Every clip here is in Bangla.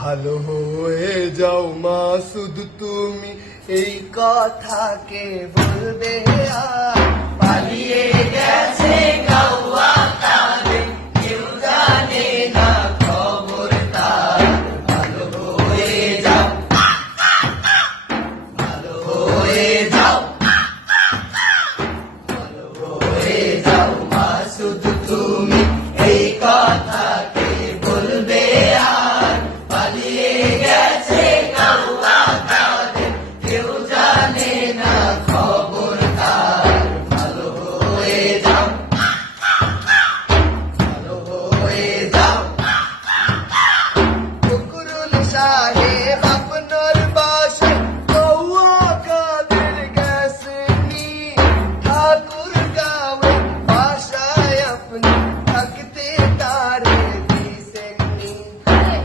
ভালো হয়ে যাও মাসুদ তুমি, এই কথা কে বলবে আর? পালিয়ে গেছে গাওয়া কালে, কেউ জানে না খবর তার। ভালো হয়ে যাও, ভালো হয়ে যাও, ভালো হয়ে যাও মাসুদ তুমি, এই কথা কে বলবে আর? পালিয়ে গেছে গাওয়া কালে, কেউ জানে না খবর তার। ভালো হয়ে যাও, ভালো হয়ে যাও। ফকরুল সাহেব আপনার বাসায় গাওয়া কাদের গেছেনি, ঠাকুর গাঁওয়ে বাসায় আপনি থাকতে তারে দিছেননি।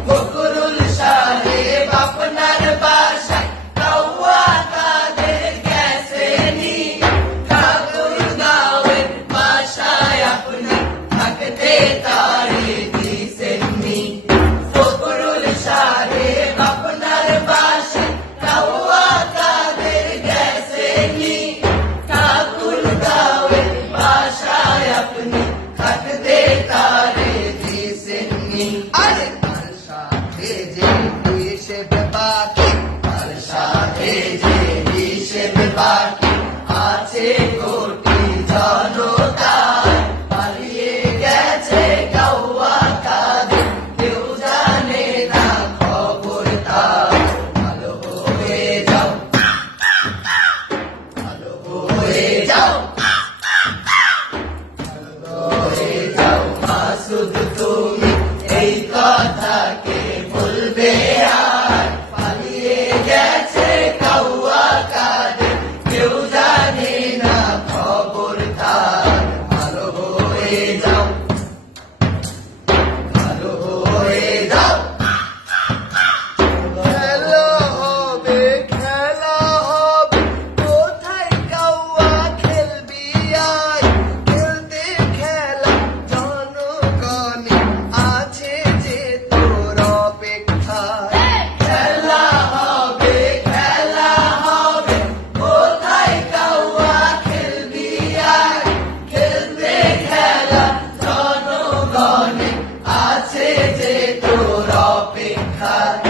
ফকরুল সাহেব আপনার বাসায় গাওয়া কাদের গেছেনি, ঠাকুর গাঁওয়ে বাসায় আপনি থাকতে তারে দিছেননি। ফকরুল সাহেব আপনার বাসায় গাওয়া কাদের গেছেনি, ঠাকুর গাঁওয়ে বাসায় আপনি থাকতে তারে দিছেননি। আরে তার সাথে যে হিসেব বাকি, তার সাথে যে হিসেব বাকি আছে কোটি জনতার। পালিয়ে গেছে গাওয়া কাদের, কেউ জানে না খবর তার। ভালো হয়ে যাও, ভালো হয়ে যাও, ভালো হয়ে যাও মাসুদ তুমি, এই কথা কে বলবে আর? পালিয়ে গেছে গাওয়া কাদের, কেউ জানে না খবর তার। ভালো হয়ে যাও, ভালো হয়ে যাও। খেলা হবে, খেলা হবে, কোথায় গাওয়া খেলবি আয়? খেলতে খেলা জনগণে আছে যে তোর অপেক্ষায়। খেলা হবে, খেলা হবে, কোথায় গাওয়া খেলবি আয়? খেলতে খেলা জনগণে আছে যে তোর অপেক্ষায়।